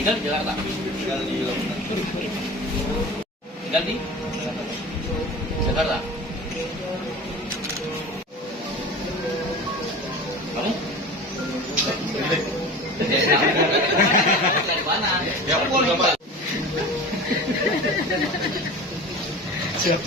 Tinggal di Jakarta. Tinggal di Lamongan. Tinggal di Jakarta. Kamu? Dari mana? Ya, boleh Pak. Siap.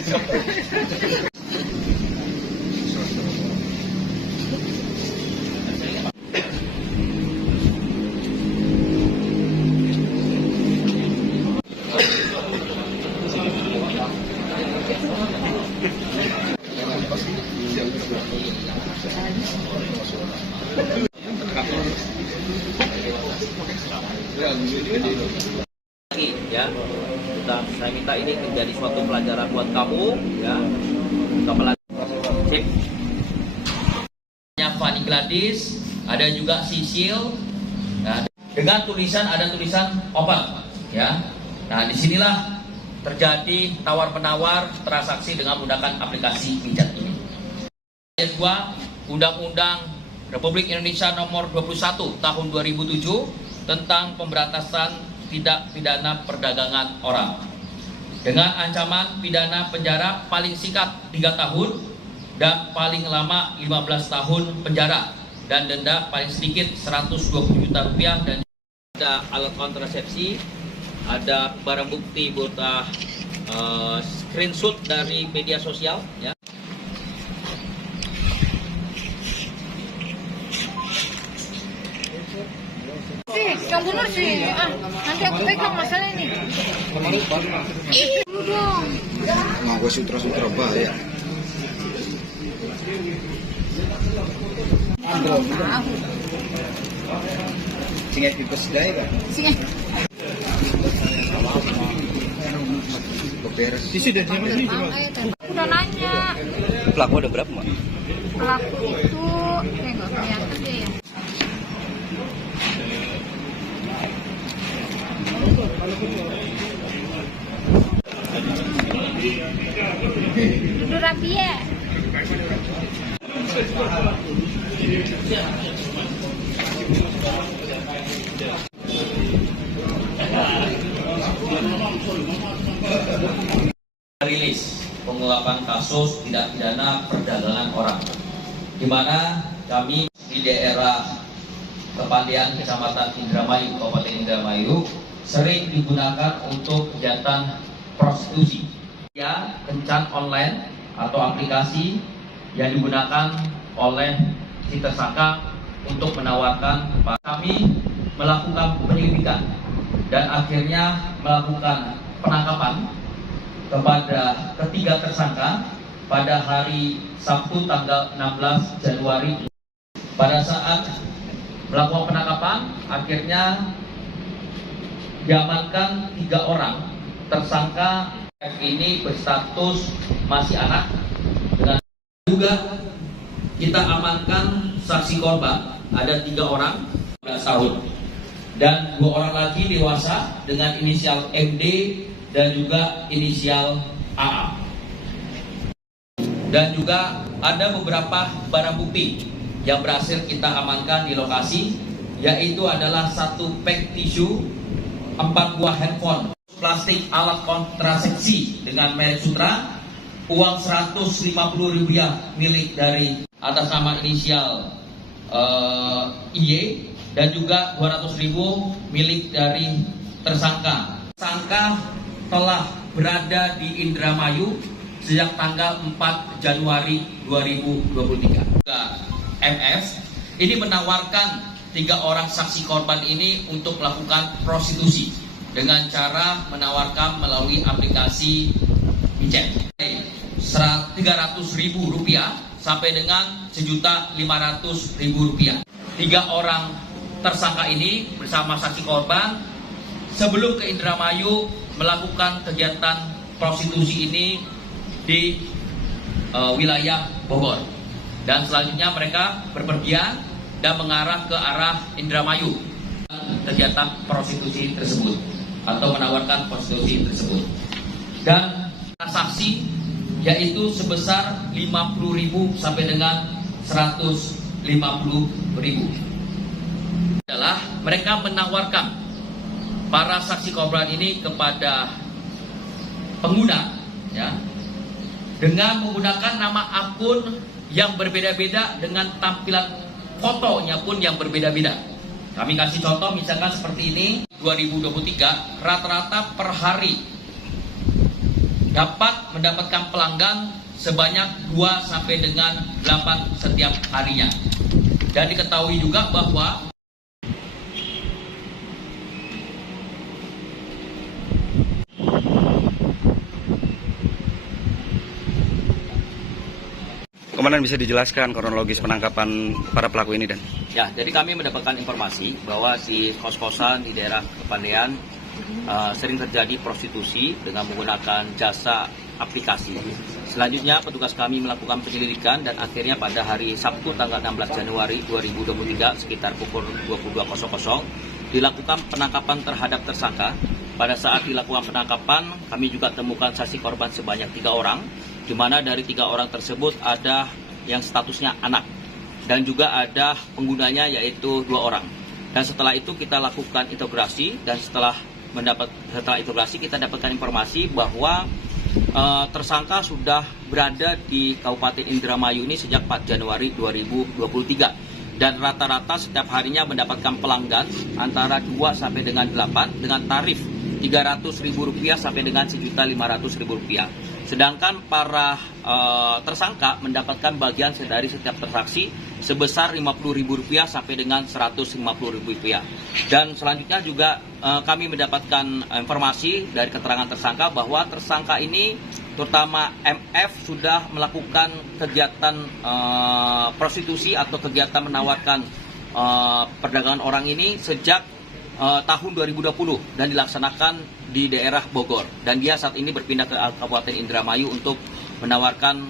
Lagi ya, saya minta ini menjadi suatu pelajaran buat kamu ya. Sip. Fanny Gladys, ada juga Sisil. Nah, dengan tulisan ada tulisan obat ya. Nah, disinilah terjadi tawar-menawar transaksi dengan menggunakan aplikasi pijat ini. Ayat 2 Undang-Undang Republik Indonesia Nomor 21 Tahun 2007 tentang pemberantasan tindak pidana perdagangan orang dengan ancaman pidana penjara paling singkat 3 tahun dan paling lama 15 tahun penjara dan denda paling sedikit 120 juta rupiah. Dan ada alat kontrasepsi, ada barang bukti berupa screenshot dari media sosial ya. Yang benar sih, nanti aku pegang masalah ini. Ih, dong. Ngaku sutra-sutra bahaya. Singa pipes dai kan? Sini. Beres. Isi deh, ini cuma. Aku udah nanya. Pelaku ada berapa, Mak? Pelaku itu, nggak kelihatan deh ya. Duduk rapi ya. Rilis pengungkapan kasus tindak pidana perdagangan orang, di mana kami di daerah Kepandian, Kecamatan Indramayu, Kabupaten Indramayu, sering digunakan untuk kegiatan prostitusi. Ya, kencan online atau aplikasi yang digunakan oleh si tersangka untuk menawarkan. Kami melakukan penyelidikan dan akhirnya melakukan penangkapan kepada ketiga tersangka pada hari Sabtu tanggal 16 Januari. Pada saat melakukan penangkapan, akhirnya diamankan 3 orang tersangka. F ini berstatus masih anak. Dan juga kita amankan saksi korban, ada 3 orang 15 tahun dan 2 orang lagi dewasa dengan inisial MD dan juga inisial AA. Dan juga ada beberapa barang bukti yang berhasil kita amankan di lokasi, yaitu adalah 1 pack tisu, 4 buah handphone, plastik alat kontrasepsi dengan merek Sutra, uang Rp150.000 milik dari atas nama inisial IY, dan juga Rp200.000 milik dari tersangka. Tersangka telah berada di Indramayu sejak tanggal 4 Januari 2023. MF ini menawarkan 3 orang saksi korban ini untuk melakukan prostitusi dengan cara menawarkan melalui aplikasi micet Rp300.000 sampai dengan Rp1.500.000. 3 orang tersangka ini bersama saksi korban sebelum ke Indramayu melakukan kegiatan prostitusi ini di wilayah Bogor, dan selanjutnya mereka berpergian dan mengarah ke arah Indramayu kegiatan prostitusi tersebut atau menawarkan prostitusi tersebut. Dan transaksi yaitu sebesar Rp50.000 sampai dengan Rp150.000 adalah mereka menawarkan para saksi korban ini kepada pengguna, ya, dengan menggunakan nama akun yang berbeda-beda dengan tampilan fotonya pun yang berbeda-beda. Kami kasih contoh misalkan seperti ini, 2023 rata-rata per hari dapat mendapatkan pelanggan sebanyak 2 sampai dengan 8 setiap harinya. Dan diketahui juga bahwa Komandan, bisa dijelaskan kronologis penangkapan para pelaku ini, Dan? ya, jadi kami mendapatkan informasi bahwa di kos-kosan di daerah Kepandean sering terjadi prostitusi dengan menggunakan jasa aplikasi. Selanjutnya petugas kami melakukan penyelidikan dan akhirnya pada hari Sabtu tanggal 16 Januari 2023 sekitar pukul 22.00 dilakukan penangkapan terhadap tersangka. Pada saat dilakukan penangkapan, kami juga temukan saksi korban sebanyak 3 orang, di mana dari 3 orang tersebut ada yang statusnya anak dan juga ada penggunanya yaitu 2 orang. Dan setelah itu kita lakukan integrasi dan setelah integrasi kita dapatkan informasi bahwa tersangka sudah berada di Kabupaten Indramayu ini sejak 4 Januari 2023 dan rata-rata setiap harinya mendapatkan pelanggan antara 2 sampai dengan 8 dengan tarif Rp300.000 sampai dengan Rp1.500.000. Sedangkan para tersangka mendapatkan bagian dari setiap transaksi sebesar Rp50.000 sampai dengan Rp150.000. Dan selanjutnya juga kami mendapatkan informasi dari keterangan tersangka bahwa tersangka ini terutama MF sudah melakukan kegiatan prostitusi atau kegiatan menawarkan perdagangan orang ini sejak tahun 2020 dan dilaksanakan di daerah Bogor, dan dia saat ini berpindah ke Kabupaten Indramayu untuk menawarkan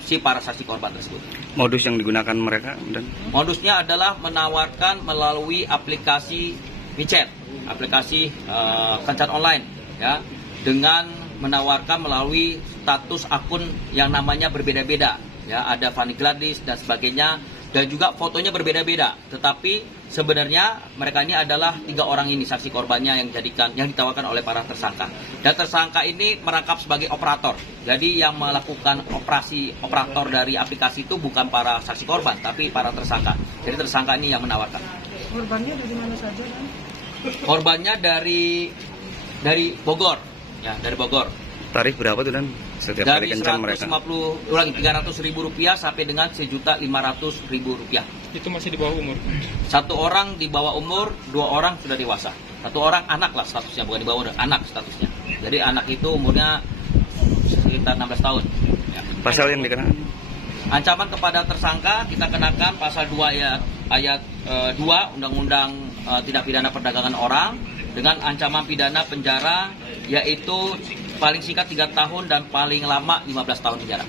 si para saksi korban tersebut. Modus yang digunakan mereka, Dan? Modusnya adalah menawarkan melalui aplikasi WeChat, aplikasi kencan online, ya, dengan menawarkan melalui status akun yang namanya berbeda-beda, ya, ada Fanny Gladys dan sebagainya, dan juga fotonya berbeda-beda. Tetapi sebenarnya mereka ini adalah 3 orang ini saksi korbannya yang ditawarkan oleh para tersangka. Dan tersangka ini merangkap sebagai operator. Jadi yang melakukan operator dari aplikasi itu bukan para saksi korban, tapi para tersangka. Jadi tersangka ini yang menawarkan. Korbannya dari mana saja, kan? Korbannya dari Bogor, ya, dari Bogor. Tarif berapa tuh, Dan? Setiap kali Dari kencan mereka? Rp300.000 sampai dengan Rp1.500.000. Itu masih di bawah umur. 1 orang di bawah umur, 2 orang sudah dewasa. 1 orang anak lah statusnya, bukan di bawah umur, anak statusnya. Jadi anak itu umurnya sekitar 16 tahun. Ya. Pasal yang dikenakan? Ancaman kepada tersangka kita kenakan pasal 2 ayat 2 Undang-Undang Tindak Pidana Perdagangan Orang dengan ancaman pidana penjara yaitu paling singkat 3 tahun dan paling lama 15 tahun penjara.